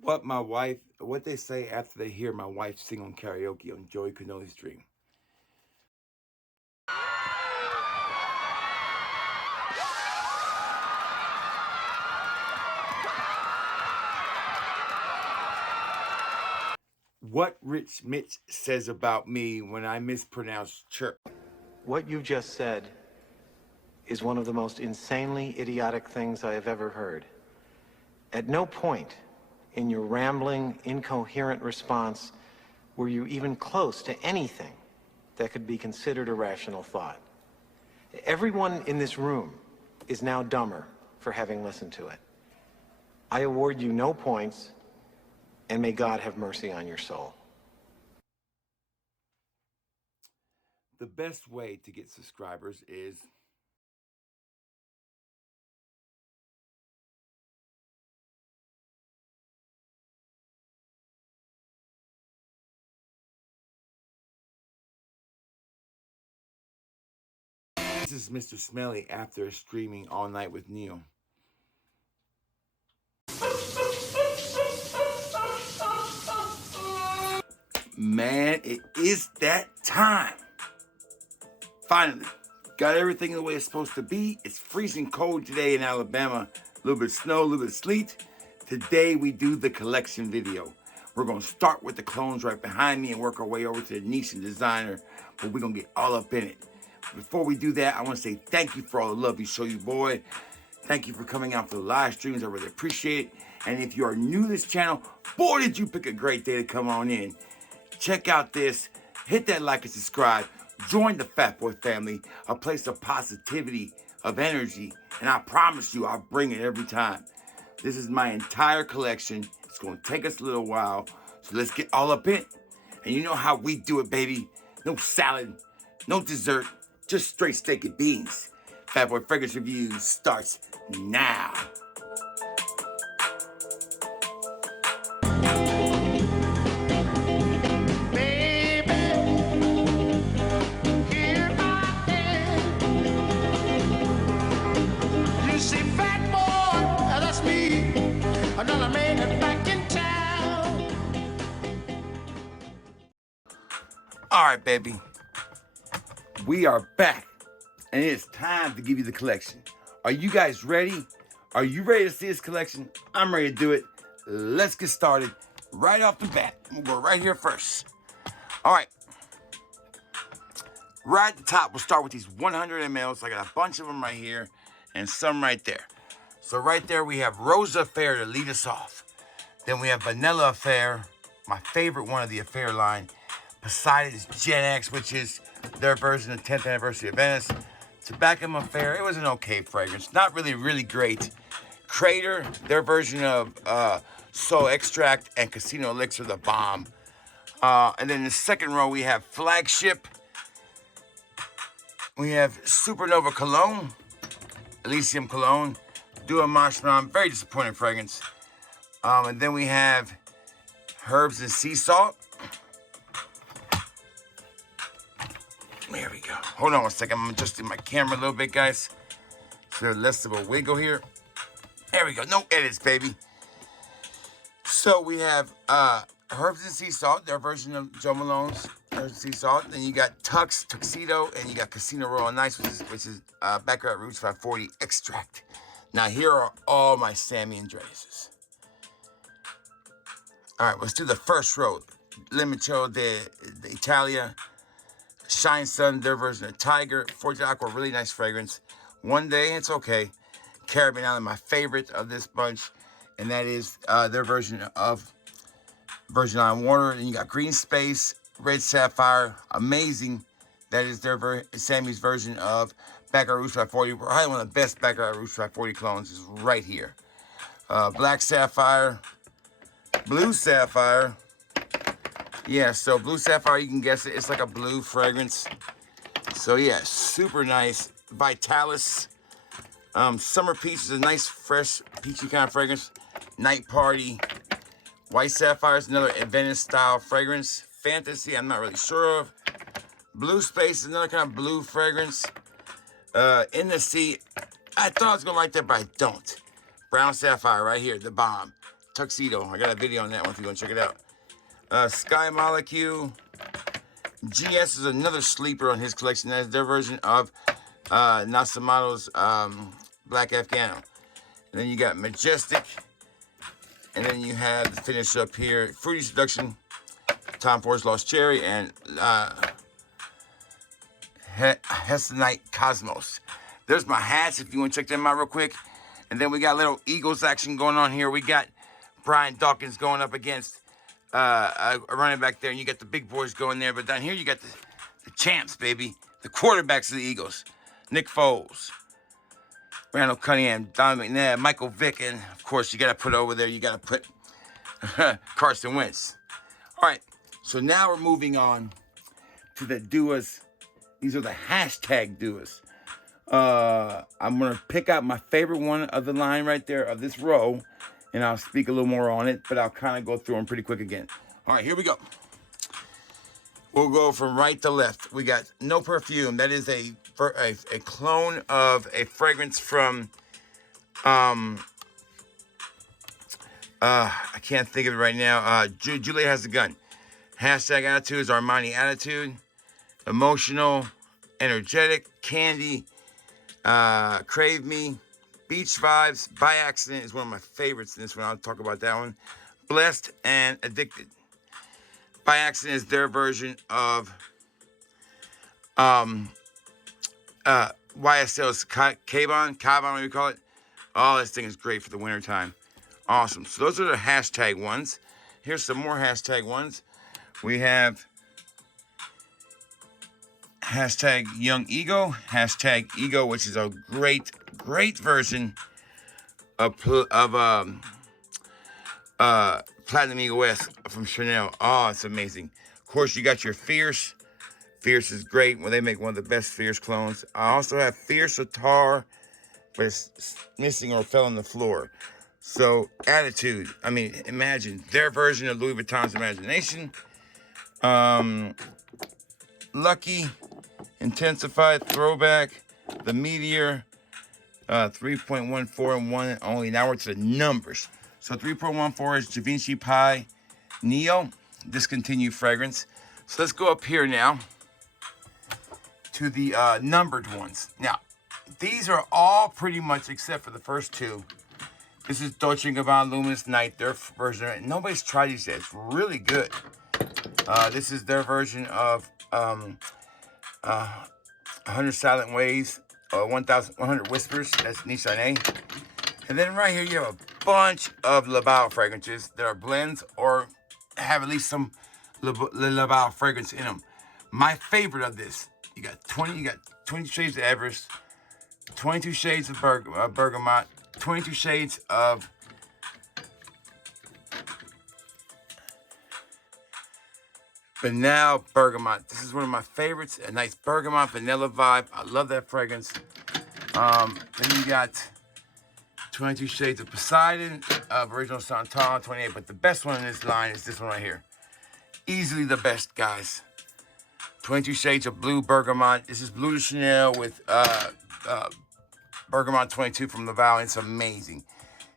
What they say after they hear my wife sing on karaoke on Joey Cannoli's Dream. What Rich Mitch says about me when I mispronounce church. What you just said is one of the most insanely idiotic things I have ever heard. At no point in your rambling, incoherent response were you even close to anything that could be considered a rational thought. Everyone in this room is now dumber for having listened to it. I award you no points, and may God have mercy on your soul. The best way to get subscribers is this is Mr. Smelly after streaming all night with Neil. Man, it is that time. Finally, got everything the way it's supposed to be. It's freezing cold today in Alabama. A little bit of snow, a little bit of sleet. Today we do the collection video. We're gonna start with the clones right behind me and work our way over to the niche and designer, but we're gonna get all up in it. Before we do that, I wanna say thank you for all the love you show you, boy. Thank you for coming out for the live streams. I really appreciate it. And if you are new to this channel, boy, did you pick a great day to come on in. Check out this, hit that like and subscribe, join the Fat Boy family, a place of positivity, of energy, and I promise you I'll bring it every time. This is my entire collection. It's gonna take us a little while, so let's get all up in it. And you know how we do it, baby. No salad, no dessert, just straight steak and beans. Fat Boy Fragrance Review starts now. All right, baby. We are back, and it's time to give you the collection. Are you guys ready? Are you ready to see this collection? I'm ready to do it. Let's get started right off the bat. We'll go right here first. All right. Right at the top, we'll start with these 100 mLs. I got a bunch of them right here and some right there. So right there, we have Rosa Affair to lead us off. Then we have Vanilla Affair, my favorite one of the Affair line. Poseidon's Gen X, which is their version of 10th anniversary of Venice. Tobacco Affair, it was an okay fragrance. Not really, really great. Crater, their version of Soul Extract and Casino Elixir, the bomb. And then in the second row, we have Flagship. We have Supernova Cologne, Elysium Cologne, Dua Marshmallow, very disappointing fragrance. And then we have Herbs and Sea Salt. There we go. Hold on one second. I'm adjusting my camera a little bit, guys. So there's less of a wiggle here. There we go. No edits, baby. So we have Herbs and Sea Salt, their version of Joe Malone's Herbs and Sea Salt. Then you got Tuxedo, and you got Casino Royal Nice, which is Baccarat Rouge 540 extract. Now here are all my Sammy Andreas. All right, let's do the first row. Limoncello d'Italia. Shine Sun, their version of Tiger. Forte Aqua, really nice fragrance. One Day, it's okay. Caribbean Island, my favorite of this bunch. And that is their version of Virgin Island Water. And you got Green Space, Red Sapphire, amazing. That is their Sammy's version of Baccarat Rouge 540. Probably one of the best Baccarat Rouge 540 clones is right here. Black Sapphire, Blue Sapphire. Yeah, so Blue Sapphire, you can guess it. It's like a blue fragrance. So yeah, super nice. Vitalis. Summer Peach is a nice, fresh, peachy kind of fragrance. Night Party. White Sapphire is another Venice style fragrance. Fantasy, I'm not really sure of. Blue Space is another kind of blue fragrance. In the Sea, I thought I was gonna like that, but I don't. Brown Sapphire right here, the bomb. Tuxedo. I got a video on that one if you want to check it out. Sky Molecule. GS is another sleeper on his collection. That's their version of Nasamato's Black Afghano. And then you got Majestic. And then you have the finish up here. Fruity Seduction, Tom Ford's Lost Cherry, and Hestonite Cosmos. There's my hats if you want to check them out real quick. And then we got little Eagles action going on here. We got Brian Dawkins going up against a running back there. And you got the big boys going there. But down here you got the champs, baby. The quarterbacks of the Eagles. Nick Foles, Randall Cunningham, Don McNabb, Michael Vick, and of course you got to put over there, you got to put Carson Wentz. All right, so now we're moving on to the Duas. These are the hashtag Duas. I'm going to pick out my favorite one of the line right there of this row, and I'll speak a little more on it, but I'll kind of go through them pretty quick again. All right, here we go. We'll go from right to left. We got No Perfume. That is a clone of a fragrance from, I can't think of it right now. Juliet Has a Gun. Hashtag Attitude is Armani Attitude. Emotional, Energetic, Candy, Crave Me, Beach Vibes, By Accident is one of my favorites in this one. I'll talk about that one. Blessed and Addicted. By Accident is their version of YSL's Kaban, whatever you call it. Oh, this thing is great for the wintertime. Awesome. So those are the hashtag ones. Here's some more hashtag ones. We have hashtag Young Ego, hashtag Ego, which is a great version of Platinum Eagle S from Chanel. Oh, it's amazing. Of course, you got your Fierce. Fierce is great. Well, they make one of the best Fierce clones. I also have Fierce Tar, but it's missing or fell on the floor. So, Attitude. I mean, imagine their version of Louis Vuitton's Imagination. Lucky, Intensified, Throwback, The Meteor, 3.14 and 1 only. Now we're to the numbers. So 3.14 is Givenchy Pie Neo, discontinued fragrance. So let's go up here now to the numbered ones. Now, these are all pretty much, except for the first two. This is Dolce & Gabbana Luminous Night, their version of it. Nobody's tried these yet. It's really good. This is their version of 100 Silent Ways, 100 Whispers. That's Nichane. And then right here you have a bunch of Laval fragrances that are blends or have at least some Laval fragrance in them. My favorite of this, you got 20 shades of Everest, 22 shades of Bergamot, 22 shades of Vanilla Bergamot. This is one of my favorites. A nice bergamot vanilla vibe. I love that fragrance. Then you got 22 shades of Poseidon, of Original Santal, 28. But the best one in this line is this one right here. Easily the best, guys. 22 shades of Blue Bergamot. This is Blue de Chanel with Bergamot 22 from Laval. It's amazing.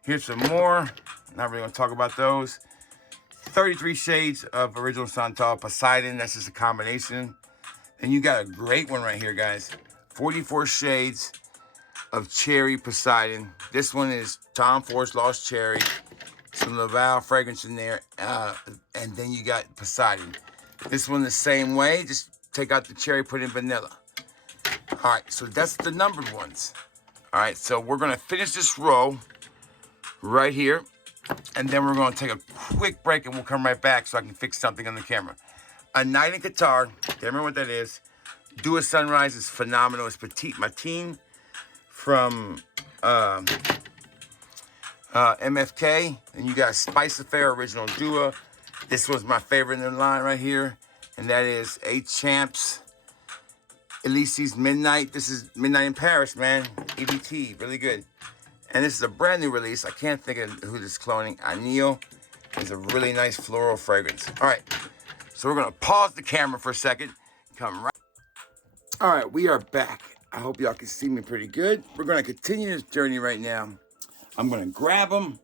Here's some more. Not really going to talk about those. 33 shades of Original Santal Poseidon. That's just a combination. And you got a great one right here, guys. 44 shades of Cherry Poseidon. This one is Tom Ford's Lost Cherry. Some Laval fragrance in there. And then you got Poseidon. This one the same way. Just take out the cherry, put in vanilla. All right, so that's the numbered ones. All right, so we're going to finish this row right here. And then we're going to take a quick break and we'll come right back so I can fix something on the camera. A Night in Qatar. Can't remember what that is. Do a Sunrise is phenomenal. It's Petite Matin from MFK. And you got Spice Affair Original Dua. This was my favorite in the line right here. And that is 8 Champs. Elise's Midnight. This is Midnight in Paris, man. EBT. Really good. And this is a brand new release. I can't think of who this is cloning. Anil is a really nice floral fragrance. All right. So we're going to pause the camera for a second. Come right. All right. We are back. I hope y'all can see me pretty good. We're going to continue this journey right now. I'm going to grab them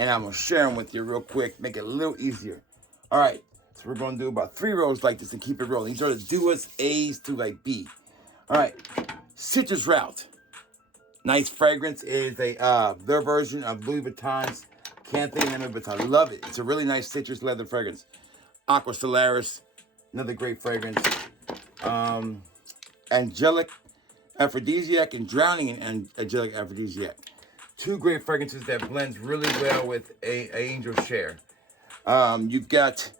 and I'm going to share them with you real quick, make it a little easier. All right, so we're going to do about 3 rows like this and keep it rolling. These are the Duas A's to like B. All right, Citrus Route. Nice fragrance. It is their version of Louis Vuitton's. Can't think of the name of it, but I love it. It's a really nice citrus leather fragrance. Aqua Solaris, another great fragrance. Angelic Aphrodisiac and Drowning in Angelic Aphrodisiac. 2 great fragrances that blends really well with a Angel Share. You've got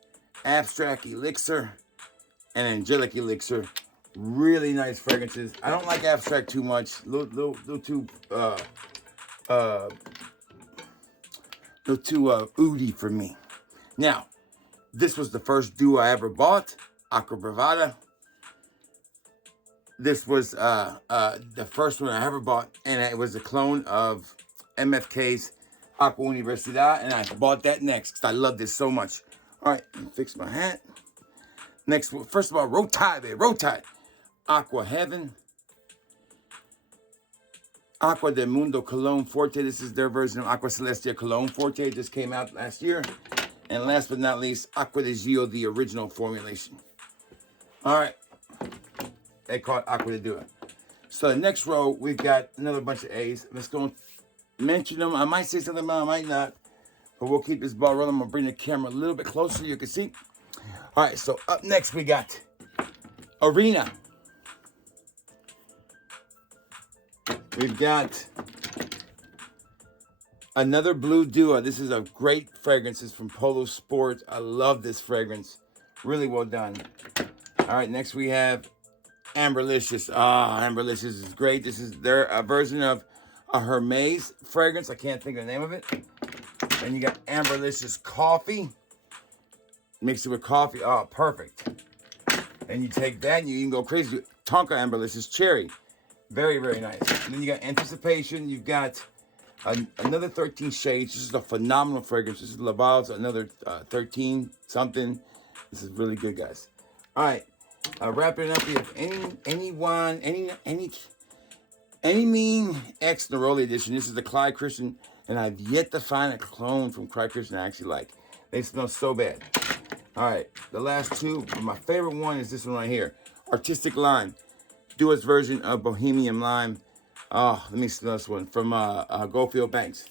Abstract Elixir and Angelic Elixir. Really nice fragrances. I don't like Abstract too much. Little too oody for me. Now, this was the first duo I ever bought, Aqua Bravada. This was the first one I ever bought, and it was a clone of MFK's Aqua Universidad, and I bought that next because I love this so much. All right, let me fix my hat. Next, first of all, Roll Tide, baby, Roll Tide. Aqua Heaven. Aqua del Mundo Cologne Forte. This is their version of Aqua Celestia Cologne Forte. It just came out last year. And last but not least, Aqua de Gio, the original formulation. All right. They call it Aqua de Dua. So the next row, we've got another bunch of A's. Let's go mention them. I might say something about them, I might not. But we'll keep this ball rolling. I'm going to bring the camera a little bit closer so you can see. All right, so up next, we got Arena. We've got another Blue Duo. This is a great fragrance. It's from Polo Sport. I love this fragrance. Really well done. All right, next we have Amberlicious. Amberlicious is great. This is their version of a Hermes fragrance. I can't think of the name of it. And you got Amberlicious Coffee. Mix it with coffee. Oh, perfect. And you take that and you can go crazy. Tonka Amberlicious Cherry. Very, very nice. And then you got Anticipation. You've got another 13 shades. This is a phenomenal fragrance. This is Laval's, another 13 something. This is really good, guys. All right. Wrapping it up, we have any mean X Neroli edition. This is the Clyde Christian, and I've yet to find a clone from Clyde Christian I actually like. They smell so bad. All right. The last 2. My favorite one is this one right here. Artistic Lime. Duo's version of Bohemian Lime. Oh, let me smell this one from Goldfield Banks.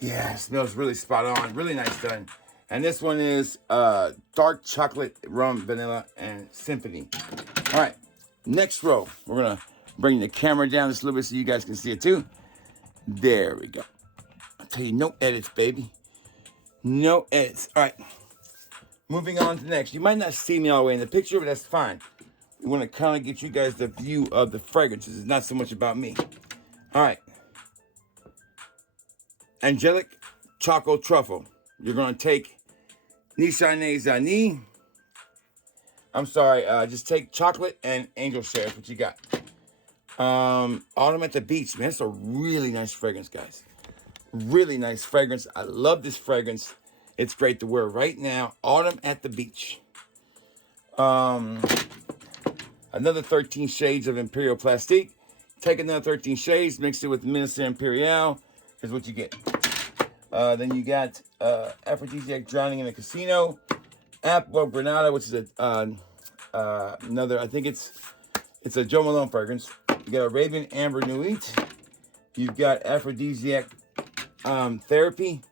Yeah, it smells really spot on. Really nice done. And this one is dark chocolate, rum, vanilla, and symphony. All right, next row. We're going to bring the camera down just a little bit so you guys can see it too. There we go. I'll tell you, no edits, baby. No edits. All right, moving on to the next. You might not see me all the way in the picture, but that's fine. We want to kind of get you guys the view of the fragrances. It's not so much about me. All right. Angelic Choco Truffle. You're going to take Nishane Zani. I'm sorry. Just take chocolate and Angel Share. That's what you got. Autumn at the Beach. Man, it's a really nice fragrance, guys. Really nice fragrance. I love this fragrance. It's great to wear right now. Autumn at the Beach. Another 13 shades of Imperial Plastique. Take another 13 shades, mix it with Minister Imperial. Here's what you get. Then you got Aphrodisiac Drowning in the Casino. Apple Granada, which is another, I think it's a Joe Malone fragrance. You got Arabian Amber Nuit. You've got Aphrodisiac Therapy.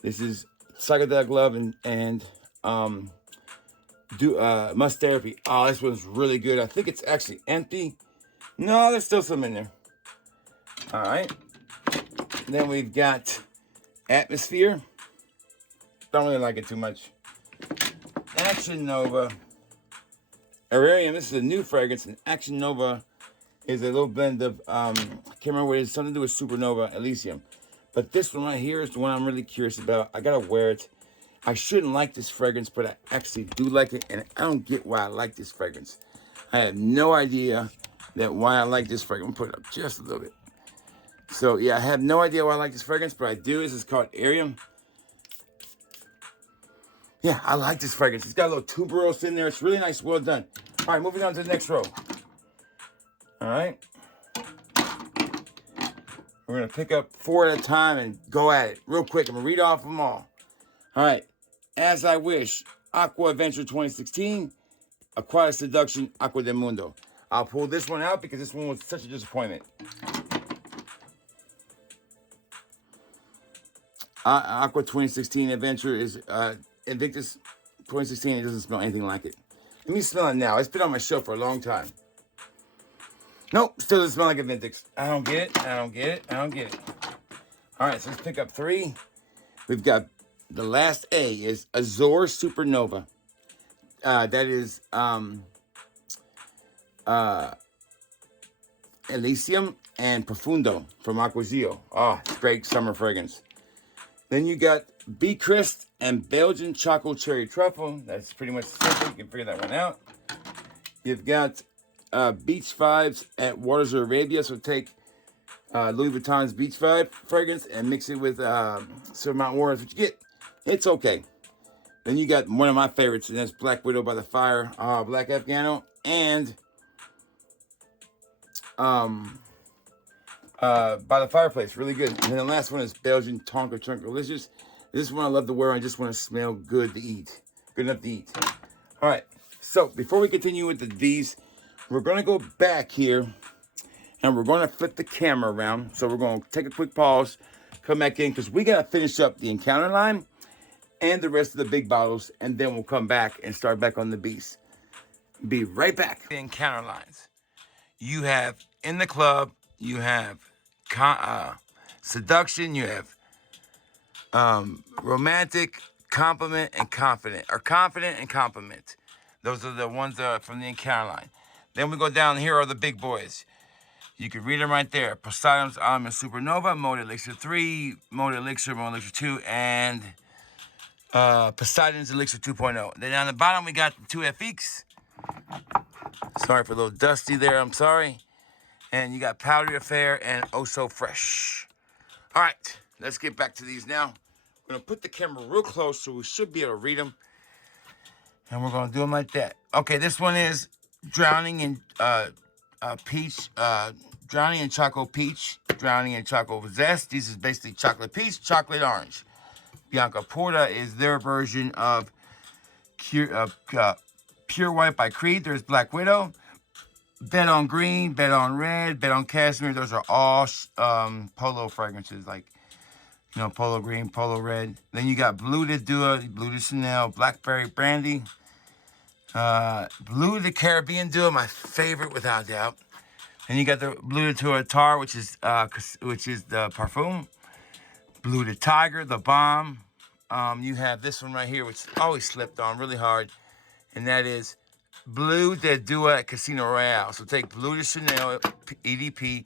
This is Psychedelic Love and Must Therapy. Oh, this one's really good. I think it's actually empty. No, there's still some in there. All right. Then we've got Atmosphere. Don't really like it too much. Action Nova. Aurarium. This is a new fragrance. And Action Nova is a little blend of, I can't remember what it is. Something to do with Supernova Elysium. But this one right here is the one I'm really curious about. I got to wear it. I shouldn't like this fragrance, but I actually do like it. And I don't get why I like this fragrance. I have no idea why I like this fragrance. I'm going to put it up just a little bit. So, yeah, I have no idea why I like this fragrance, but I do. This is called Arium. Yeah, I like this fragrance. It's got a little tuberose in there. It's really nice. Well done. All right, moving on to the next row. All right. We're going to pick up 4 at a time and go at it real quick. I'm going to read off them all. All right. As I Wish, Aqua Adventure 2016, Aquatic Seduction, Aqua del Mundo. I'll pull this one out because this one was such a disappointment. Aqua 2016 Adventure is Invictus 2016. It doesn't smell anything like it. Let me smell it now. It's been on my shelf for a long time. Nope, still doesn't smell like Invictus. I don't get it. I don't get it. I don't get it. All right, so let's pick up 3. We've got the last A is Azure Supernova. That is Elysium and Profundo from Aquazio. Oh, it's great summer fragrance. Then you got Be Crisp and Belgian Chocolate Cherry Truffle. That's pretty much simple. You can figure that one out. You've got Beach Vibes at Waters of Arabia. So take Louis Vuitton's Beach Vibe fragrance and mix it with Silver Mountain Waters. What you get? It's okay. Then you got one of my favorites, and that's Black Widow by the Fire, Black Afghano, and by the Fireplace. Really good. And then the last one is Belgian Tonka Trunk Delicious. This one I love to wear. I just want to smell good to eat. Good enough to eat. All right. So before we continue with these, we're going to go back here and we're going to flip the camera around. So we're going to take a quick pause, come back in because we got to finish up the encounter line and the rest of the big bottles. And then we'll come back and start back on the beast. Be right back. The encounter lines. You have In the Club. You have Seduction. You have Romantic, Compliment, and Confident. Or Confident and Compliment. Those are the ones from the encounter line. Then we go down. Here are the big boys. You can read them right there. Poseidon's Element Supernova, Mode Elixir 3, Mode Elixir 2, and Poseidon's Elixir 2.0. Then on the bottom, we got the 2 FX. Sorry for a little dusty there. I'm sorry. And you got Powdery Affair and Oh So Fresh. All right, let's get back to these now. We're going to put the camera real close so we should be able to read them. And we're going to do them like that. Okay, this one is Drowning in Peach, Drowning in Choco Peach, Drowning in Choco Zest. This is basically chocolate peach, chocolate orange. Bianca Porta is their version of Pure White by Creed. There's Black Widow. Bet on Green, Bet on Red, Bet on Cashmere. Those are all polo fragrances, like, you know, Polo Green, Polo Red. Then you got Blue de Dua, Blue de Chanel, Blackberry Brandy. Blue de Caribbean Dua, my favorite without doubt. And you got the Blue de Tuatar, which is the parfum. Blue de Tiger, the bomb. You have this one right here, which always slipped on really hard, and that is Blue de Dua Casino Royale. So take Blue de Chanel EDP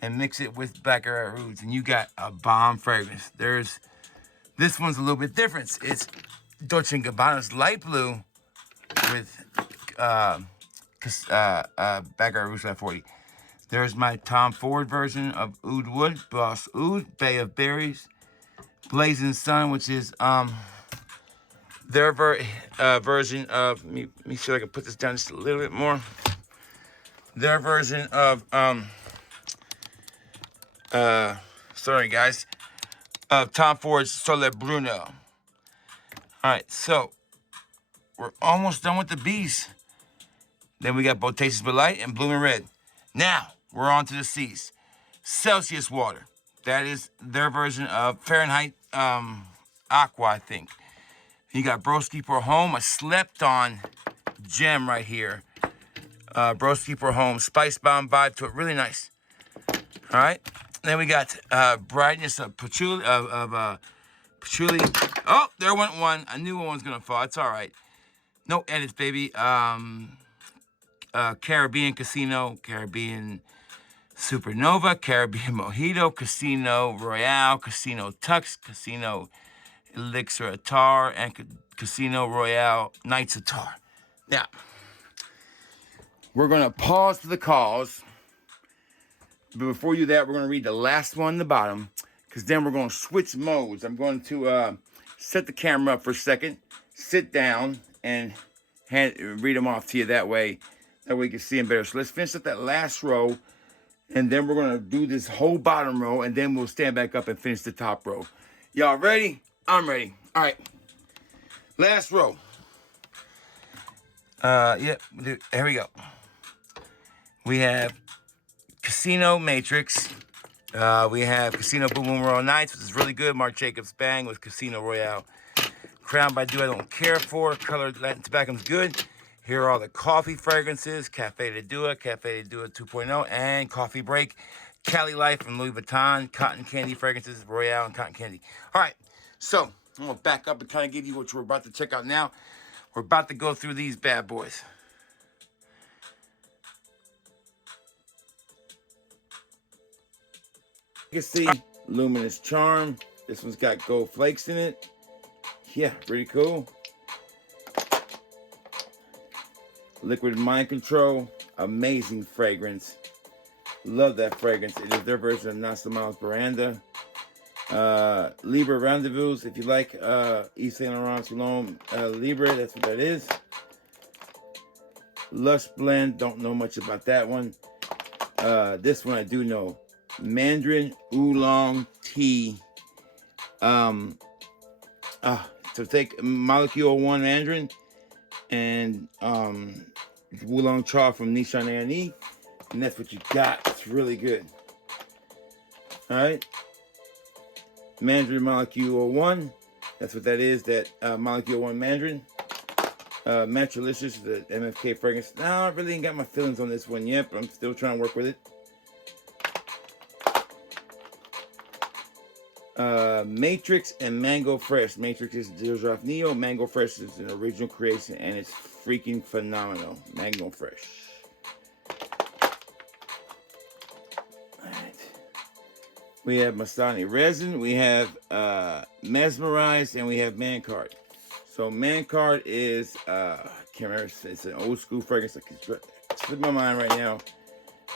and mix it with Baccarat Rouge, and you got a bomb fragrance. This one's a little bit different. It's Dolce & Gabbana's light blue with Baccarat Rouge 40. There's my Tom Ford version of Oud Wood, Boss Oud, Bay of Berries, Blazing Sun, which is their version of, let me see if I can put this down just a little bit more. Their version of, sorry guys, of Tom Ford's Soleil Bruno. All right, so we're almost done with the B's. Then we got Botacious but Light and Blooming Red. Now, we're on to the C's. Celsius Water. That is their version of Fahrenheit Aqua, I think. You got Broski for Home, a slept-on gem right here. Broski for Home, Spice Bomb vibe to it, really nice. All right. Then we got Brightness of Patchouli. Patchouli. Oh, there went one. I knew one was gonna fall. It's all right. No edits, baby. Caribbean Casino, Caribbean Supernova, Caribbean Mojito, Casino Royale, Casino Tux, Casino Elixir Attar, and Casino Royale Nights Attar. Now, we're going to pause for the calls. But before we do that, we're going to read the last one on the bottom, because then we're going to switch modes. I'm going to set the camera up for a second, sit down, and read them off to you that way. That way you can see them better. So let's finish up that last row, And then we're gonna do this whole bottom row, and then we'll stand back up and finish the top row. Y'all ready? I'm ready. All right. Last row. Yep. Here we go. We have Casino Matrix. We have Casino Boom Boom Royal Nights, which is really good. Marc Jacobs Bang with Casino Royale. Crown by Dua, I don't care for. Colored Latin Tobacco's good. Here are all the coffee fragrances. Cafe de Dua, Cafe de Dua 2.0, and Coffee Break. Cali Life from Louis Vuitton. Cotton Candy fragrances, Royale and Cotton Candy. All right, so I'm going to back up and kind of give you what you're about to check out now. We're about to go through these bad boys. You can see Luminous Charm. This one's got gold flakes in it. Yeah, pretty cool. Liquid Mind Control. Amazing fragrance. Love that fragrance. It is their version of Nasa Miles Veranda. Libre Rendezvous. If you like Yves Saint Laurent Salon Libre, that's what that is. Lush Blend. Don't know much about that one. This one I do know. Mandarin Oolong Tea. So take Molecule 1 Mandarin and Oolong Cha from Nishan A&E, and that's what you got. It's really good. All right. Mandarin Molecule 1. That's what that is. That Molecule 1 Mandarin. Matchalicious, the MFK fragrance. No, I really ain't got my feelings on this one yet, but I'm still trying to work with it. Matrix and Mango Fresh. Matrix is Dildraf Neo. Mango Fresh is an original creation, and it's freaking phenomenal. Mango Fresh. Alright. We have Masani Resin. We have Mesmerized, and we have Man Card. So Man Card is, I can't remember, it's an old school fragrance. It's slipping my mind right now.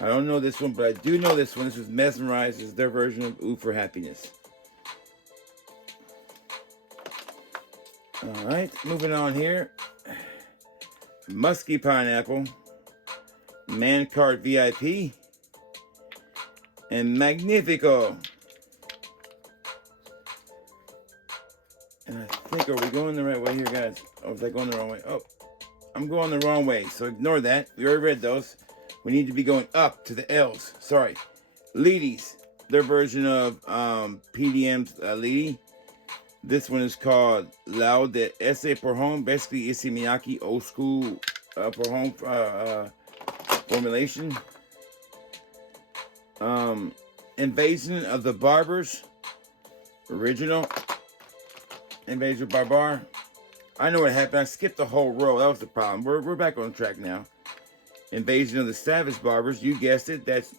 I don't know this one, but I do know this one. This is Mesmerized. This is their version of Ooh for Happiness. All right, moving on here. Musky Pineapple, Man Card VIP, and Magnifico. And I think, are we going the right way here, guys? Oh, was I going the wrong way? Oh, I'm going the wrong way, so ignore that. We already read those. We need to be going up to the L's. Sorry. Leedies, their version of PDM's Leedy. This one is called Lao de Ese por Home. Basically, Issey Miyake old school por home formulation. Invasion of the Barbers. Original. Invasion of Barbar. I know what happened. I skipped the whole row. That was the problem. We're back on track now. Invasion of the Savage Barbers. You guessed it. That's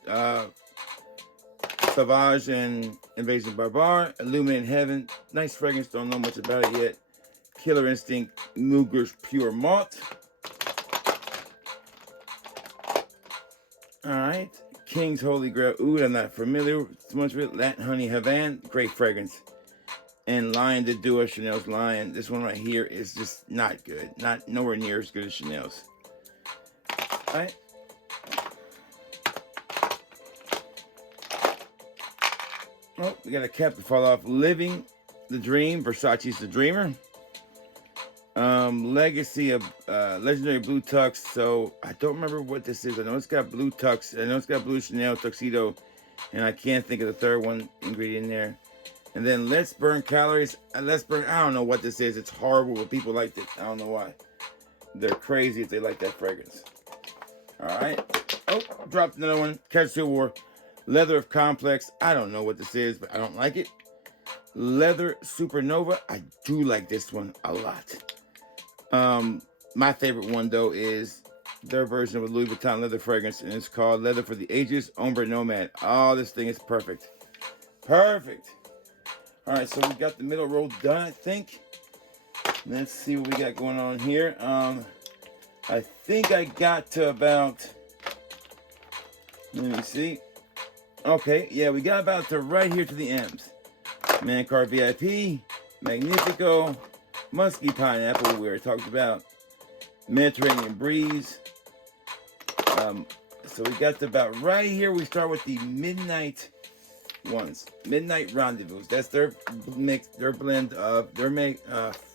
Savage and Invasion Barbar. Illuminate Heaven. Nice fragrance. Don't know much about it yet. Killer Instinct Muger's Pure Malt. Alright. King's Holy Grail. Ooh, I'm not familiar so much with it. Latin Honey Havan. Great fragrance. And Lion de Dua, Chanel's Lion. This one right here is just not good. Nowhere near as good as Chanel's. Alright. Oh, we got a cap to fall off. Living the Dream, Versace's The Dreamer. Legacy of Legendary Blue Tux. So I don't remember what this is. I know it's got blue tux. I know it's got blue Chanel tuxedo, and I can't think of the third one ingredient in there. And then Let's Burn Calories. Let's Burn. I don't know what this is. It's horrible, but people like it. I don't know why. They're crazy if they like that fragrance. All right. Oh, dropped another one. Casual War. Leather of Complex. I don't know what this is, but I don't like it. Leather Supernova. I do like this one a lot. My favorite one, though, is their version of a Louis Vuitton leather fragrance, and it's called Leather for the Ages, Ombre Nomad. Oh, this thing is perfect. Perfect. All right, so we got the middle row done, I think. Let's see what we got going on here. I think I got to about, let me see. Okay, yeah, we got about to right here to the M's. Man Card VIP, Magnifico, Musky Pineapple, we already talked about. Mediterranean Breeze, So we got about right here. We start with the midnight ones. Midnight Rendezvous. That's their mix, their blend of their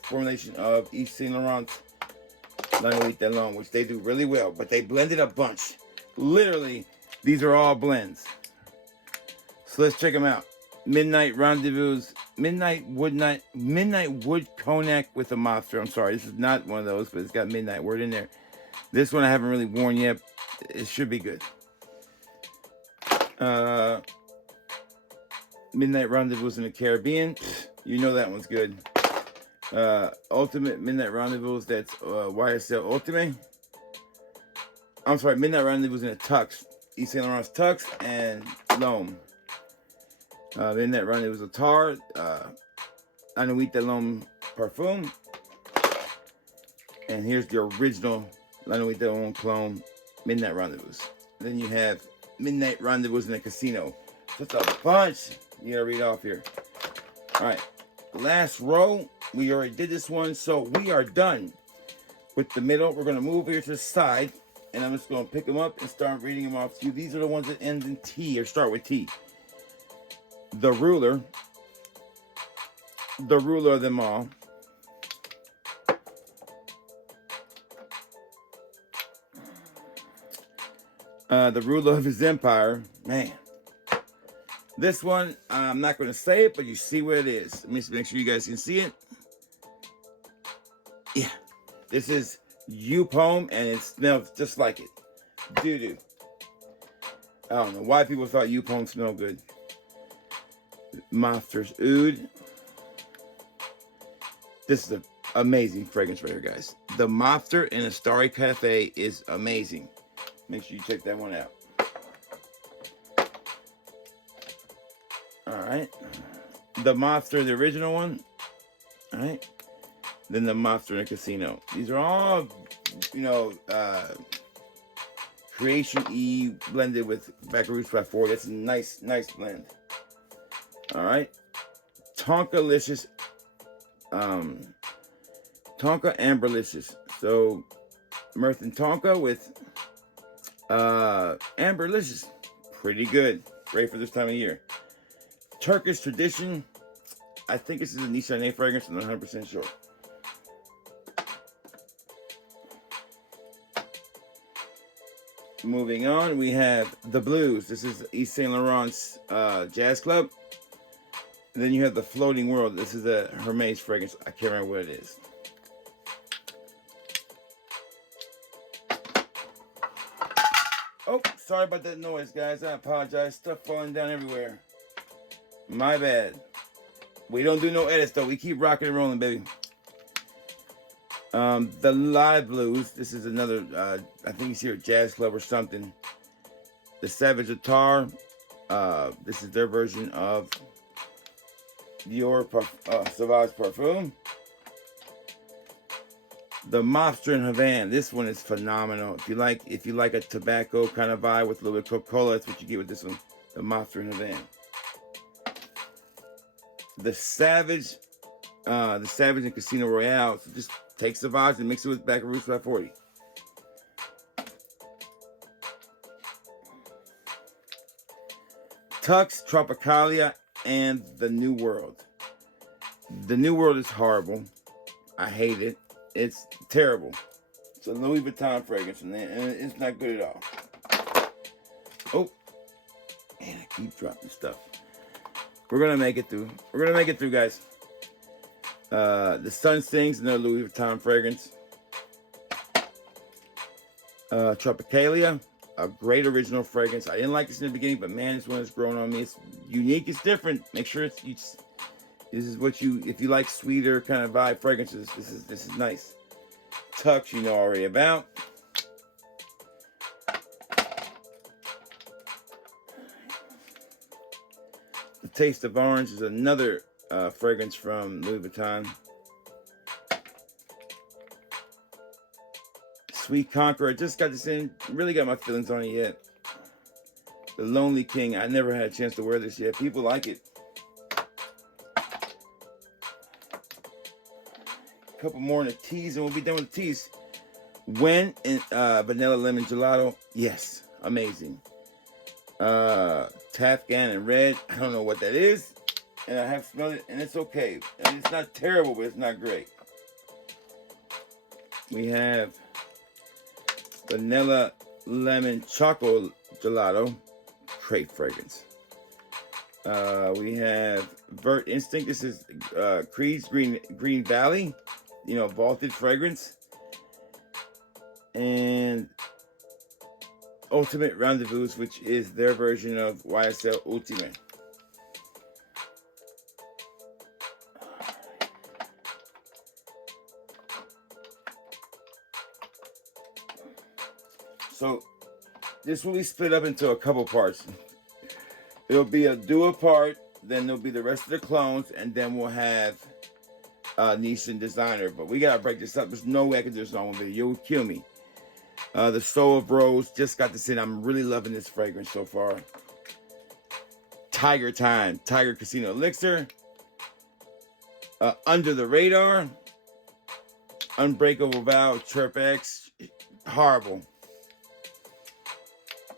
formulation of Yves Saint Laurent La Nuit de L'Homme, which they do really well. But they blended a bunch. Literally, these are all blends. So let's check them out. Midnight Rendezvous, Midnight Wood Cognac with a Monster. I'm sorry, this is not one of those, but it's got Midnight word in there. This one I haven't really worn yet. It should be good. Midnight Rendezvous in the Caribbean. You know that one's good. Ultimate Midnight Rendezvous, that's YSL Ultimate. I'm sorry, Midnight Rendezvous in a Tux. Yves Saint Laurent's Tux and L'Homme. Midnight Rendezvous Tar. La Nuit de L'Homme Parfum. And here's the original La Nuit de L'Homme clone, Midnight Rendezvous. Then you have Midnight Rendezvous in a Casino. Just a bunch. You gotta read off here. Alright. Last row. We already did this one, so we are done with the middle. We're gonna move here to the side, and I'm just gonna pick them up and start reading them off to you. These are the ones that end in T, or start with T. The ruler of them all. The ruler of his empire. Man. This one, I'm not going to say it, but you see what it is. Let me just make sure you guys can see it. Yeah. This is Youp Home, and it smells just like it. Doo-doo. I don't know why people thought Youp Home smelled good. Monsters Oud. This is an amazing fragrance right here, guys. The Monster in a Starry Cafe is amazing. Make sure you check that one out. Alright. The Monster, the original one. Alright. Then the Monster in a Casino. These are all, you know, Creation E blended with Baccarat by 4. That's a nice blend. Alright. Tonkalicious. Tonka Amberlicious. So, Mirth and Tonka with Amberlicious. Pretty good. Great for this time of year. Turkish Tradition. I think this is a Nichane fragrance. I'm not 100% sure. Moving on, we have The Blues. This is Yves Saint Laurent's Jazz Club. And then you have The Floating World. This is a Hermes fragrance. I can't remember what it is. Oh, sorry about that noise, guys. I apologize. Stuff falling down everywhere. My bad. We don't do no edits, though. We keep rocking and rolling, baby. The Live Blues. This is another, I think it's here at Jazz Club or something. The Savage Attar. This is their version of Dior Sauvage Parfum. The Monster in Havana. This one is phenomenal. If you like a tobacco kind of vibe with a little bit of Coca-Cola, that's what you get with this one. The Monster in Havana. The Savage in Casino Royale. So just take Sauvage and mix it with Baccarat 540. Tux, Tropicalia, and The New World. The New World is horrible. I hate it. It's terrible. It's a Louis Vuitton fragrance, and it's not good at all. Oh, man, I keep dropping stuff. We're gonna make it through. We're gonna make it through, guys. The Sun Sings, another Louis Vuitton fragrance. Tropicalia, a great original fragrance. I didn't like this in the beginning, but man, this one has grown on me. It's unique. It's different. Make sure this is what if you like sweeter kind of vibe fragrances, this is nice. Tux, you know already about. The Taste of Orange is another fragrance from Louis Vuitton. Sweet Conqueror, I just got this in. Really got my feelings on it yet. The Lonely King, I never had a chance to wear this yet. People like it. A couple more in the teas and we'll be done with the teas. When in Vanilla Lemon Gelato, yes, amazing. Tafgan and red. I don't know what that is. And I have smelled it, and it's okay. I mean, it's not terrible, but it's not great. We have vanilla lemon chocolate gelato, great fragrance. We have Vert Instinct. This is Creed's Green Valley, you know, vaulted fragrance. And Ultimate Rendezvous, which is their version of YSL Ultimate. So this will be split up into a couple parts. It'll be a Dua part, then there'll be the rest of the clones, and then we'll have Niche and Designer. But we gotta break this up. There's no way I can do this on one video. You'll kill me. The Soul of Rose, just got this in. I'm really loving this fragrance so far. Tiger Time, Tiger Casino Elixir. Under the Radar. Unbreakable Vow, Chirp X. Horrible.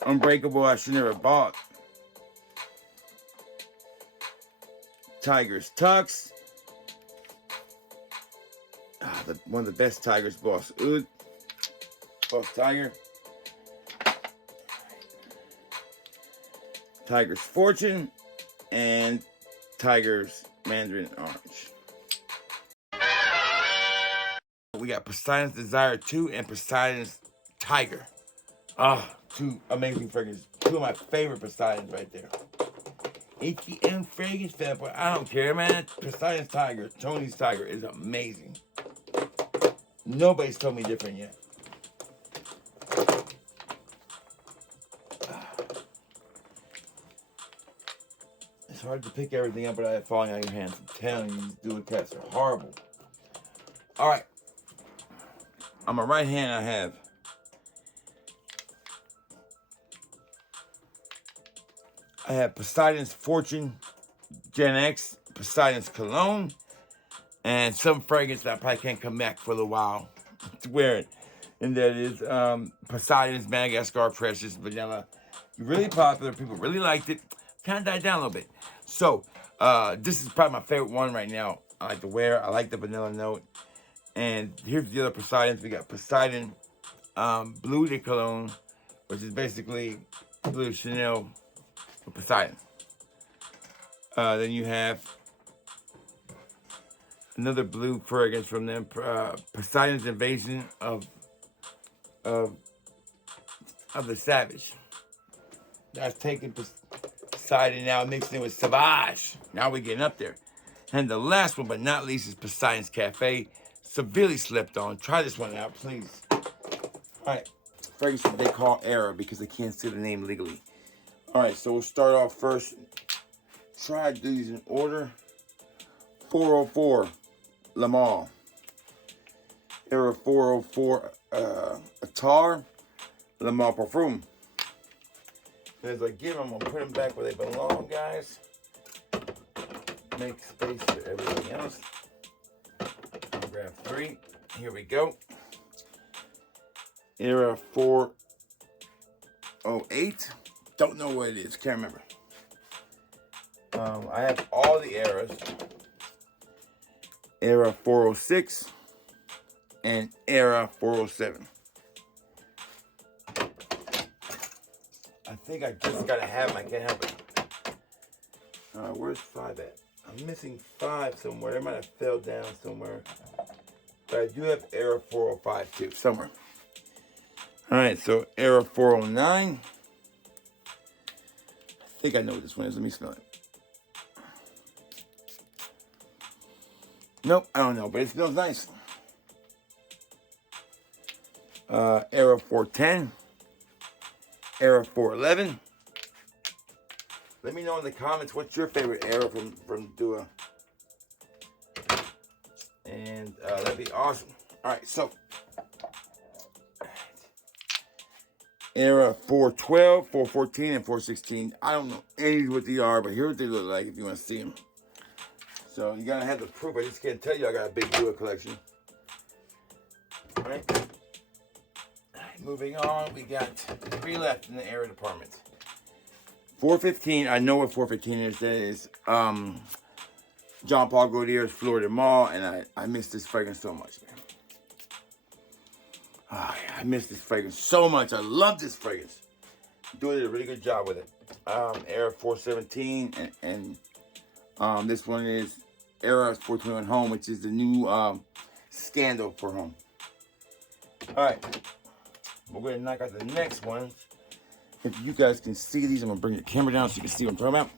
Unbreakable, I should never bought. Tiger's Tux. One of the best Tigers, Boss Oud. Boss Tiger. Tiger's Fortune. And Tiger's Mandarin Orange. We got Poseidon's Desire 2 and Poseidon's Tiger. Two amazing fragrances. Two of my favorite Poseidons right there. ATM fragrance fan, but I don't care, man. Poseidon's Tiger, Tony's Tiger is amazing. Nobody's told me different yet. It's hard to pick everything up without it falling out of your hands. I'm telling you, these Dual tests are horrible. All right. On my right hand, I have Poseidon's Fortune Gen X, Poseidon's Cologne, and some fragrance that I probably can't come back for a little while to wear it. And that is Poseidon's Madagascar Precious Vanilla. Really popular. People really liked it. Kind of died down a little bit. So, this is probably my favorite one right now. I like to wear. I like the vanilla note. And here's the other Poseidons. We got Poseidon Bleu de Cologne, which is basically Bleu de Chanel with Poseidon. Then you have another blue fragrance from them, Poseidon's Invasion of the Savage. That's taking Poseidon now, mixing it with Savage. Now we're getting up there. And the last one, but not least, is Poseidon's Cafe. Severely slept on. Try this one out, please. All right. Fragrance that they call Error because they can't say the name legally. All right, so we'll start off first. Try to do these in order. 404, Le Mans. Error 404, Attar, Le Mans Parfum. And as I give them, I'm going to put them back where they belong, guys. Make space for everything else. I'll grab 3. Here we go. Era 408. Don't know what it is. Can't remember. I have all the eras. Era 406 and Era 407. I think I just gotta have them. I can't help it. Where's 5 at? I'm missing 5 somewhere. It might have fell down somewhere. But I do have Era 405 too, somewhere. All right, so Era 409. I think I know what this one is. Let me smell it. Nope, I don't know, but it smells nice. Era 410. Era 411. Let me know in the comments what's your favorite era from Dua. And that'd be awesome. All right, so Era 412, 414, and 416. I don't know any what they are, but here's what they look like if you want to see them. So you gotta have the proof. I just can't tell you I got a big Dua collection. All right. moving on. We got 3 left in the Era department. 415. I know what 415 is. That is John Paul Gaultier's Florida Mall, and I miss this fragrance so much, man. Oh, yeah, I miss this fragrance so much. I love this fragrance. Doing a really good job with it. Era 417, and this one is Era 421 Home, which is the new scandal for home. All right, we're going to knock out the next one. If you guys can see these, I'm going to bring the camera down so you can see what I'm talking about.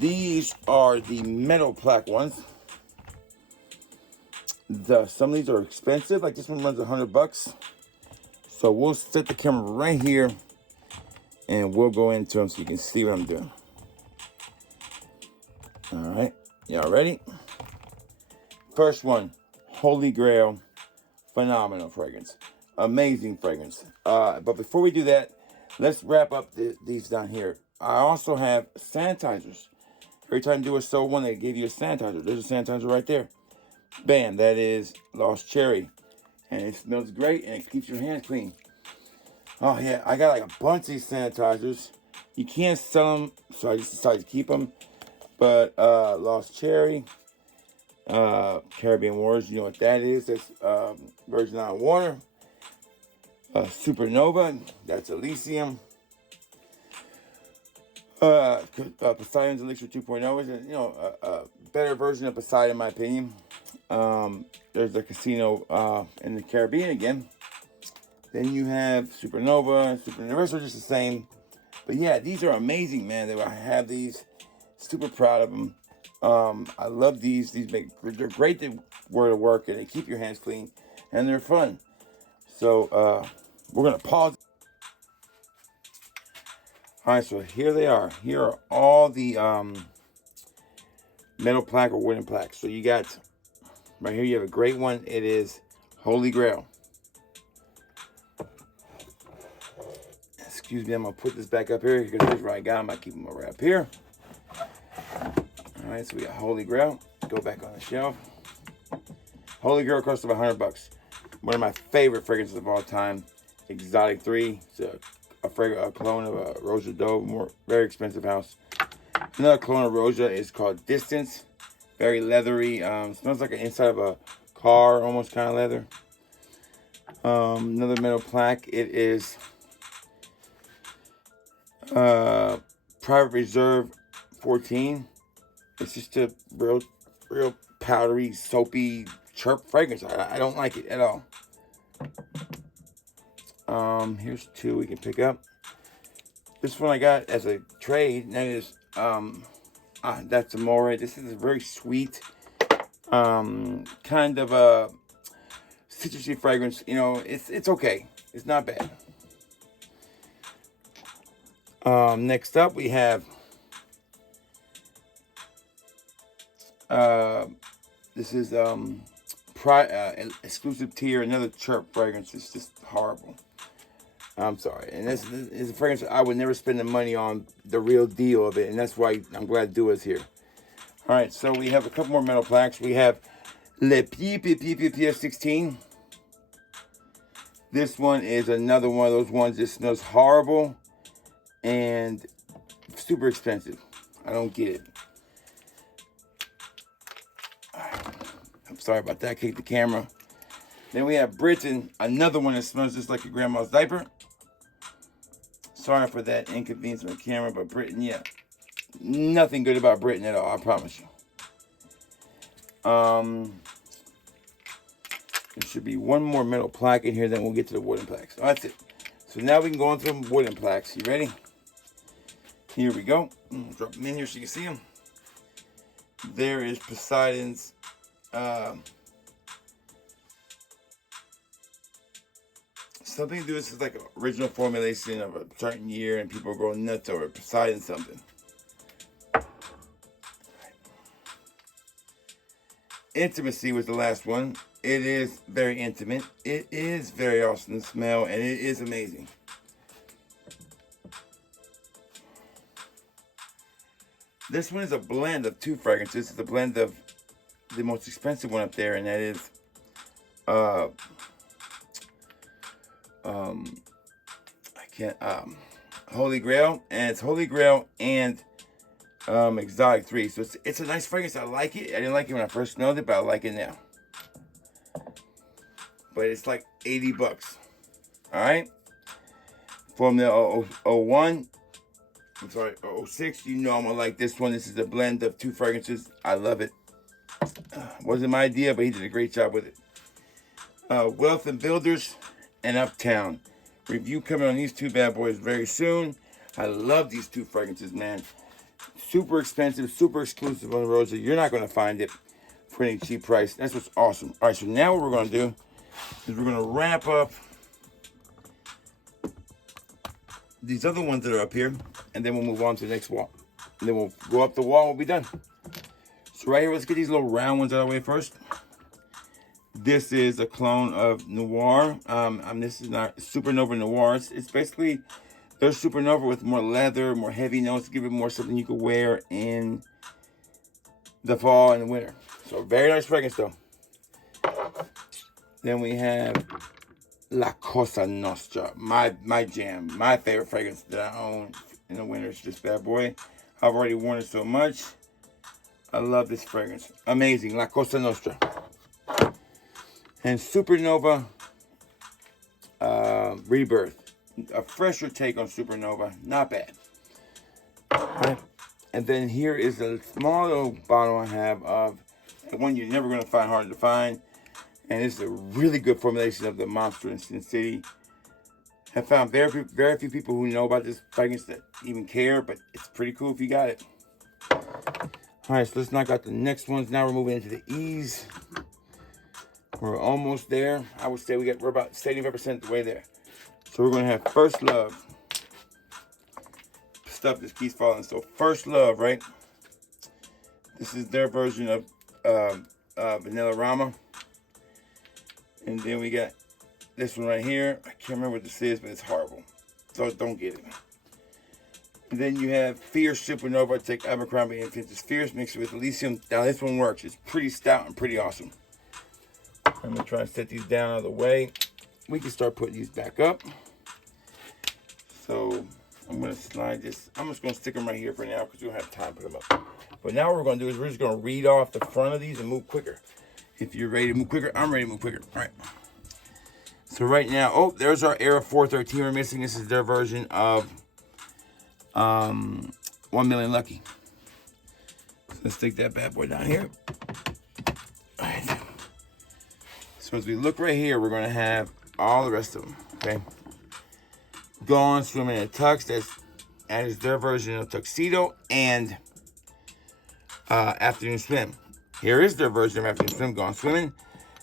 These are the metal plaque ones. Some of these are expensive, like this one runs $100. So we'll set the camera right here and we'll go into them so you can see what I'm doing. All right, y'all ready? First one, Holy Grail, phenomenal fragrance, amazing fragrance. But before we do that, let's wrap up these down here. I also have sanitizers. Every time you do a sold one, they give you a sanitizer. There's a sanitizer right there. Bam, that is Lost Cherry. And it smells great and it keeps your hands clean. Oh yeah, I got like a bunch of these sanitizers. You can't sell them, so I just decided to keep them. But Lost Cherry, Caribbean Waters, you know what that is. That's Virgin Island Water. Supernova, that's Elysium. Poseidon's Elixir 2.0 is a better version of Poseidon in my opinion. There's a casino in the Caribbean again. Then you have Supernova, the rest are just the same. But yeah, these are amazing, man. I have these, super proud of them. I love these. They're great to wear to work and they keep your hands clean and they're fun. So we're gonna pause. All right, so here they are. Here are all the metal plaque or wooden plaques. So you got, right here you have a great one. It is Holy Grail. Excuse me, I'm gonna put this back up here because this is where I got them. I keep them right up here. All right, so we got Holy Grail. Go back on the shelf. Holy Grail costs about $100. One of my favorite fragrances of all time. Exotic 3. It's a clone of a Roja Dove, very expensive house. Another clone of Roja is called Distance. Very leathery. Smells like an inside of a car, almost kind of leather. Another metal plaque. It is Private Reserve 14. It's just a real powdery, soapy, chirp fragrance. I don't like it at all. Here's 2 we can pick up. This one I got as a trade, and that is that's Amore. This is a very sweet, kind of a citrusy fragrance. You know, it's okay. It's not bad. Next up we have this is exclusive tier, another chirp fragrance. It's just horrible. I'm sorry. And this is a fragrance I would never spend the money on, the real deal of it. And that's why I'm glad Duas here. All right, so we have a couple more metal plaques. We have Le Piep 16. This one is another one of those ones that smells horrible and super expensive. I don't get it. I'm sorry about that. Kick the camera. Then we have Britain, another one that smells just like your grandma's diaper. Sorry for that inconvenience on the camera, but Britain, yeah. Nothing good about Britain at all, I promise you. There should be one more metal plaque in here, then we'll get to the wooden plaques. Oh, that's it. So now we can go on to the wooden plaques. You ready? Here we go. Drop them in here so you can see them. There is Poseidon's something to do with this, like an original formulation of a certain year, and people are going nuts over Poseidon something. Intimacy was the last one. It is very intimate. It is very awesome to smell, and it is amazing. This one is a blend of 2 fragrances. It's a blend of the most expensive one up there, and that is I can't, Holy Grail, and it's Holy Grail and Exotic 3. So it's a nice fragrance. I like it. I didn't like it when I first smelled it, but I like it now. But it's like 80 bucks. Alright? From the 01, I'm sorry, 06, you know I'm gonna like this one. This is a blend of 2 fragrances. I love it. Wasn't my idea, but he did a great job with it. Wealth and Builders and Uptown. Review coming on these 2 bad boys very soon. I love these 2 fragrances, man. Super expensive, super exclusive on the roads. You're not going to find it for any cheap price. That's what's awesome. All right, so now what we're going to do is we're going to wrap up these other ones that are up here, and then we'll move on to the next wall. And then we'll go up the wall and we'll be done. So right here, let's get these little round ones out of the way first. This is a clone of Noir. This is not Supernova Noir. It's basically their Supernova with more leather, more heavy notes, give it more something you could wear in the fall and the winter. So very nice fragrance though. Then we have La Cosa Nostra, my jam, my favorite fragrance that I own in the winter. It's this bad boy. I've already worn it so much. I love this fragrance. Amazing, La Cosa Nostra. And Supernova Rebirth. A fresher take on Supernova. Not bad. Right. And then here is a small little bottle I have of one you're never going to find hard to find. And it's a really good formulation of the Monster in Sin City. I found very few people who know about this fragrance that even care, but it's pretty cool if you got it. Alright, so let's knock out the next ones. Now we're moving into the E's. We're almost there. I would say we're about 75% the way there. So we're going to have First Love. Stuff just keeps falling. So First Love, right? This is their version of Vanilla Rama. And then we got this one right here. I can't remember what this is, but it's horrible. So don't get it. And then you have Fierce Supernova. Take Abercrombie and Fitz Fierce, mixed with Elysium. Now this one works. It's pretty stout and pretty awesome. I'm going to try to set these down out of the way. We can start putting these back up. So I'm going to slide this. I'm just going to stick them right here for now because we don't have time to put them up. But now what we're going to do is we're just going to read off the front of these and move quicker. If you're ready to move quicker, I'm ready to move quicker. All right. So right now, oh, there's our Era 413 we're missing. This is their version of 1 Million Lucky. So let's stick that bad boy down here. All right. So as we look right here, we're going to have all the rest of them, okay? Gone Swimming in a Tux. That is their version of Tuxedo and Afternoon Swim. Here is their version of Afternoon Swim, Gone Swimming.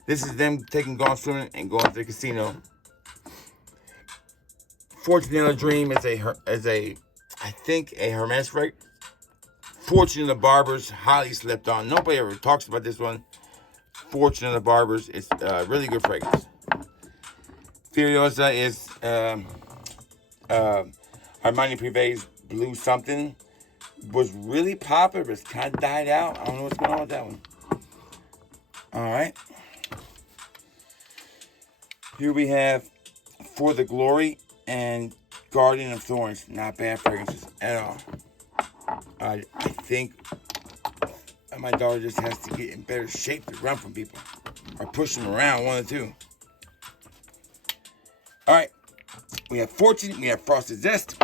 This is them taking Gone Swimming and going to the casino. Fortune Dream is I think, a Hermes fragrance. Fortune of the Barbers, highly slept on. Nobody ever talks about this one. Fortune of the Barbers. It's a really good fragrance. Furiosa is Armani Privé's Blue Something. Was really popular, but it's kind of died out. I don't know what's going on with that one. Alright. Here we have For the Glory and Guardian of Thorns. Not bad fragrances at all. I think my daughter just has to get in better shape to run from people. Or push them around, one or two. Alright. We have Fortune. We have Frosted Zest.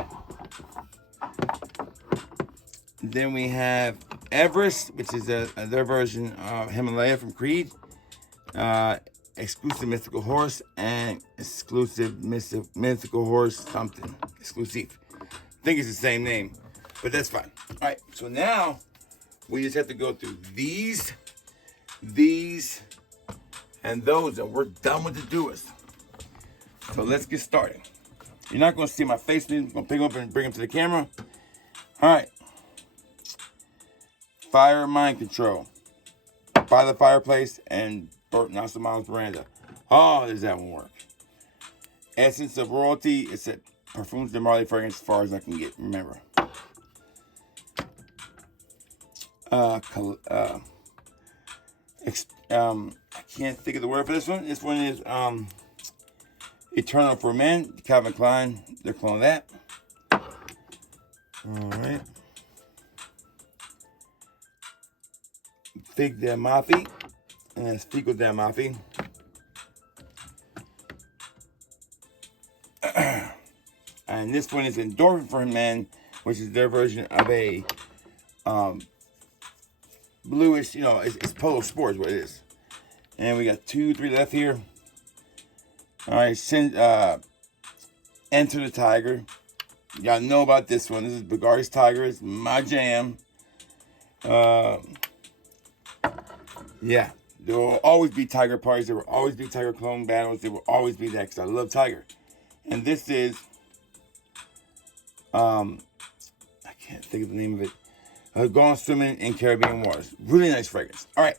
Then we have Everest, which is their version of Himalaya from Creed. Exclusive Mystical Horse and Exclusive Mystical Horse something. Exclusive. I think it's the same name, but that's fine. All right, so now we just have to go through these, and those, and we're done with the Duas. So let's get started. You're not going to see my face. I'm going to pick them up and bring them to the camera. All right. Fire Mind Control. By the Fireplace and Nelson Miles Miranda. Oh, does that one work? Essence of Royalty. It's a Parfums de Marley fragrance as far as I can get. Remember. I can't think of the word for this one. This one Eternal for Men, Calvin Klein, they're calling that. Alright. Fig del Mafia, and that's Fico del Mafia. And this one is Endorphin for Men, which is their version of a bluish, you know, it's Polo Sports, what it is. And we got 2, 3 left here. Alright, Enter the Tiger. Y'all know about this one. This is Bugari's Tiger. It's my jam. Yeah. There will always be Tiger parties. There will always be Tiger clone battles. There will always be that because I love Tiger. And this is, I can't think of the name of it. Gone Swimming in Caribbean Waters. Really nice fragrance. All right.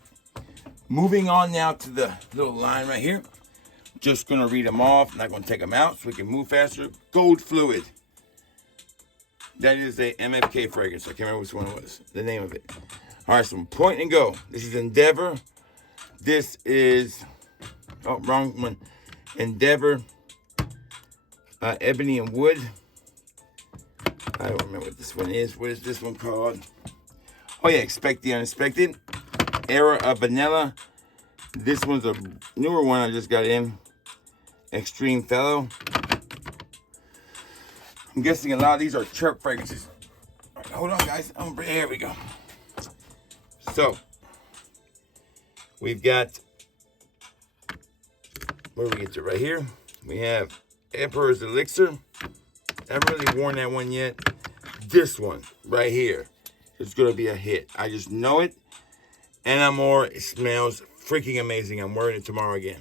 Moving on now to the little line right here. Just going to read them off. Not going to take them out so we can move faster. Gold Fluid. That is a MFK fragrance. I can't remember which one it was. The name of it. All right, so Point and Go. This is Endeavor. This is... Oh, wrong one. Endeavor. Ebony and Wood. I don't remember what this one is. What is this one called? Oh, yeah. Expect the Unexpected. Era of Vanilla. This one's a newer one I just got in. Extreme Fellow. I'm guessing a lot of these are chirp fragrances. All right, hold on, guys. Here we go. So, we've got, where do we get to? Right here. We have Emperor's Elixir. I haven't really worn that one yet. This one, right here, is going to be a hit. I just know it. And Amor, it smells freaking amazing. I'm wearing it tomorrow again.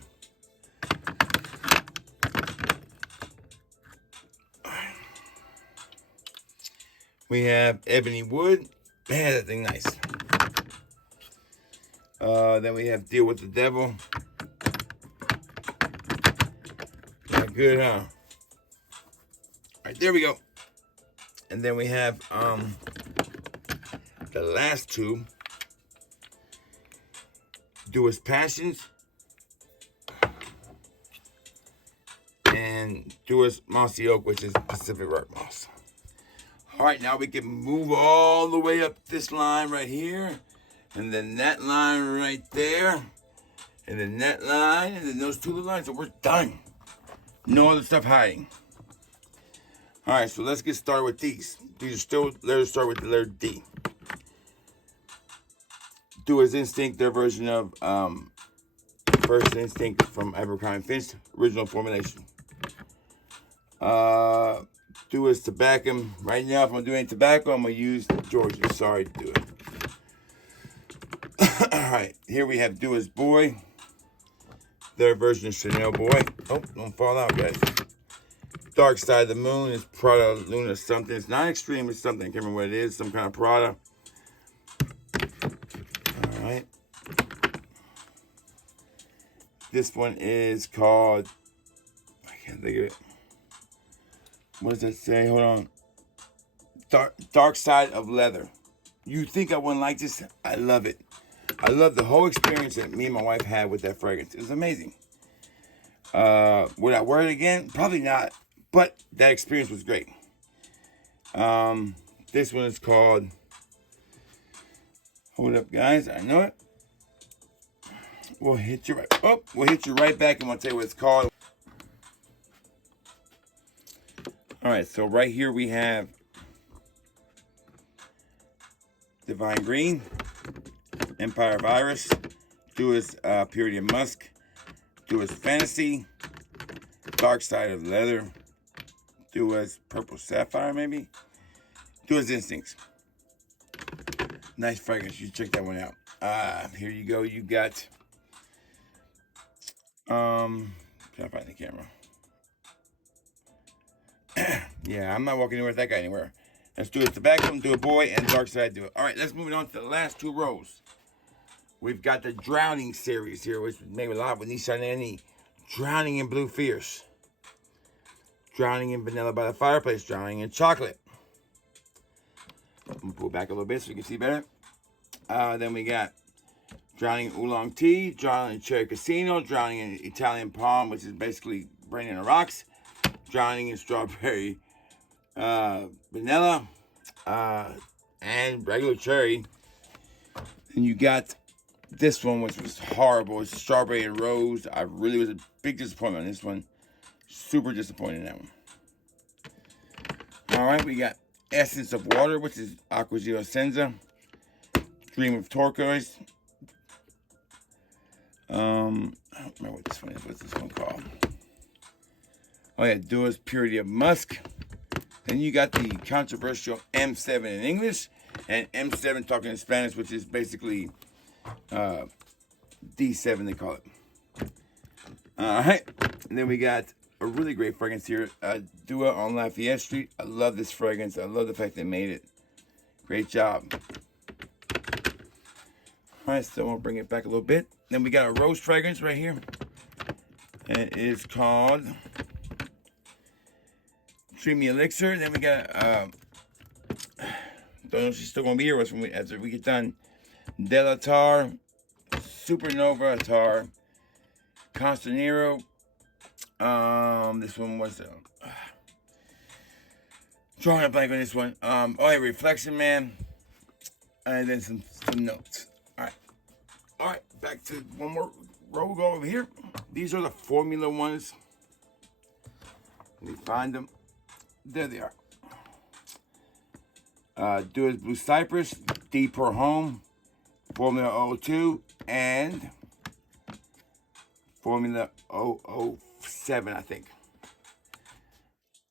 We have Ebony Wood. Man, that thing nice. Then we have Deal with the Devil. Not good, huh? All right, there we go. And then we have the last two. Duas Passions. And Duas Mossy Oak, which is Pacific Rock Moss. All right, now we can move all the way up this line right here. And then that line right there. And then that line. And then those two little lines. And we're done. No other stuff hiding. All right, so let's get started with these. These are still, let's start with the letter D. Duas Instinct, their version of First Instinct from Abercrombie & Fitch, original formulation. Duas Tobacco. Right now, if I'm doing tobacco, I'm going to use Georgia. Sorry to do it. All right, here we have Duas Boy. Their version of Chanel Boy. Oh, don't fall out, guys. Dark Side of the Moon is Prada Luna something. It's not extreme, it's something. I can't remember what it is. Some kind of Prada. All right. This one is called, I can't think of it. What does that say? Hold on. Dark Side of Leather. You think I wouldn't like this? I love it. I love the whole experience that me and my wife had with that fragrance. It was amazing. Would I wear it again? Probably not. But that experience was great. This one is called, hold up, guys. I know it. We'll hit you right. Oh, we'll hit you right back and we'll tell you what it's called. All right, so right here we have Divine Green, Empire of Iris, Duas Purity of Musk, Duas Fantasy, Dark Side of Leather, Duas Purple Sapphire, maybe, Duas Instincts. Nice fragrance. You check that one out. Here you go. You got. Can I find the camera? Yeah, I'm not walking anywhere with that guy anywhere. Let's do it. Tobacco, do a boy, and Dark Side do it. All right, let's move on to the last two rows. We've got the Drowning series here, which was made a lot with Nissan Annie. Drowning in Blue Fierce. Drowning in Vanilla by the Fireplace. Drowning in Chocolate. I'm going to pull back a little bit so you can see better. Then we got Drowning in Oolong Tea. Drowning in Cherry Casino. Drowning in Italian Palm, which is basically Brain in the Rocks, Drowning in Strawberry, Vanilla, and regular cherry. And you got this one, which was horrible. It's Strawberry and Rose. I really was a big disappointment on this one. Super disappointed in that one. All right, we got Essence of Water, which is Aqua Geo Senza. Dream of Turquoise. I don't remember what this one is. What's this one called? Oh yeah, Dua's Purity of Musk. Then you got the controversial M7 in English and M7 talking in Spanish, which is basically D7 they call it. All right, and then we got a really great fragrance here, Dua on Lafayette Street. I love this fragrance. I love the fact they made it. Great job. All right, so I'll bring it back a little bit. Then we got a rose fragrance right here. And it is called Treat Me Elixir. Then we got, don't know if she's still going to be here with us after we get done. Delatar, Supernova Tar, Constanero. This one was, drawing a blank on this one. Oh yeah, Reflection Man. And then some notes. All right, back to one more row. Go over here. These are the formula ones. Let me find them. There they are. Dua's Blue Cypress, D Per Home, Formula 02, and Formula 007, I think.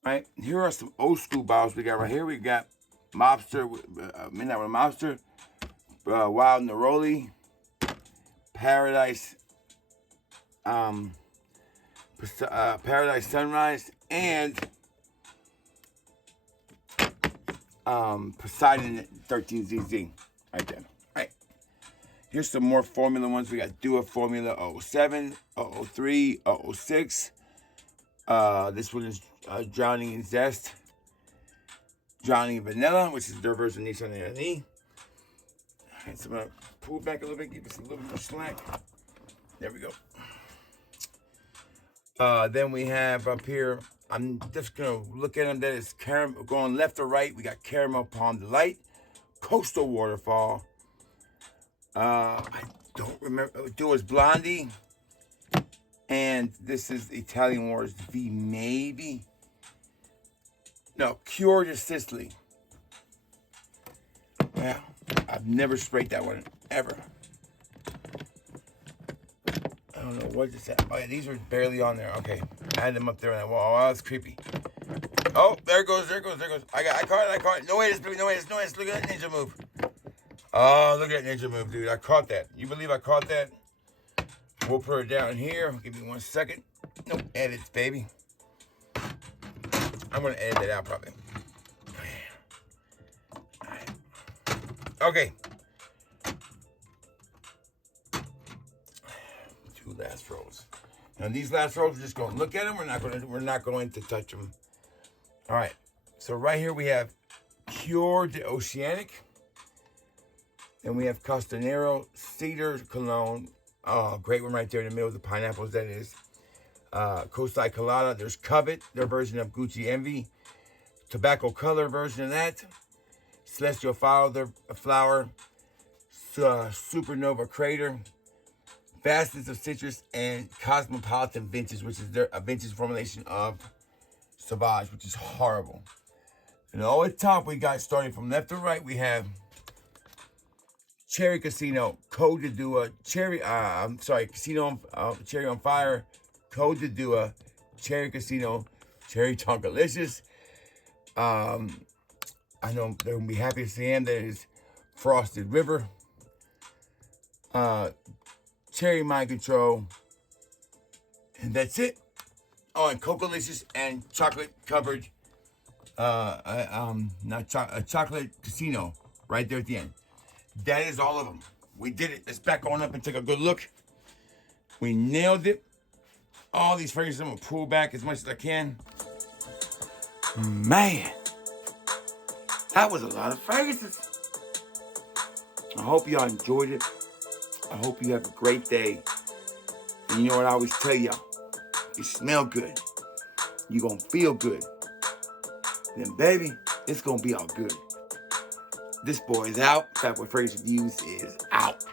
All right, here are some old school bottles we got right here. We got Mobster, Midnight with Mobster, Wild Neroli, Paradise, Paradise Sunrise, and Poseidon 13ZZ right there. All right, here's some more formula ones. We got Dua Formula 07, 003, 006. This one is Drowning in Zest, Drowning in Vanilla, which is their version of Nissan NE. All right, so I'm gonna pull back a little bit, give us a little more slack. There we go. Then we have up here, I'm just gonna look at them. That is caramel, going left or right. We got Caramel Palm Delight, Coastal Waterfall. I don't remember. Dua's Blondie, and this is Italian Wars V, maybe. No, Cure de Sicily. Yeah, I've never sprayed that one ever. I don't know what is that. Oh yeah, these were barely on there. Okay, I had them up there on that wall. Oh, that's creepy. Oh, there it goes. I caught it. No way, no way. Look at that ninja move. Oh, look at that ninja move, dude. I caught that. You believe I caught that? We'll put her down here. Give me 1 second. No edits, baby. I'm gonna edit that out probably. Okay. Two last rows. Now these last rows, we're just going to look at them. We're not going to touch them. All right. So right here we have Cure de Oceanic. Then we have Costanero Cedar Cologne. Oh, great one right there in the middle of the pineapples. That is. Coastal Colada. There's Covet, their version of Gucci Envy. Tobacco Color version of that. Celestial Flower, Supernova Crater, Vastness of Citrus, and Cosmopolitan Vintage, which is a vintage formulation of Sauvage, which is horrible. And all at top, we got, starting from left to right, we have Cherry Casino, Code de Dua, Casino Cherry on Fire, Code de Dua, Cherry Casino, Cherry Tonkalicious. I know they're going to be happy to see him. That is Frosted River, Cherry Mind Control, and that's it. Oh, and Cocolicious and chocolate covered, chocolate casino right there at the end. That is all of them. We did it. Let's back on up and take a good look. We nailed it. All these fragrances, I'm going to pull back as much as I can. Man, that was a lot of fragrances. I hope y'all enjoyed it. I hope you have a great day. And you know what I always tell y'all? You smell good. You gonna feel good. Then baby, it's gonna be all good. This boy is out. Fat Boy Fraser Views is out.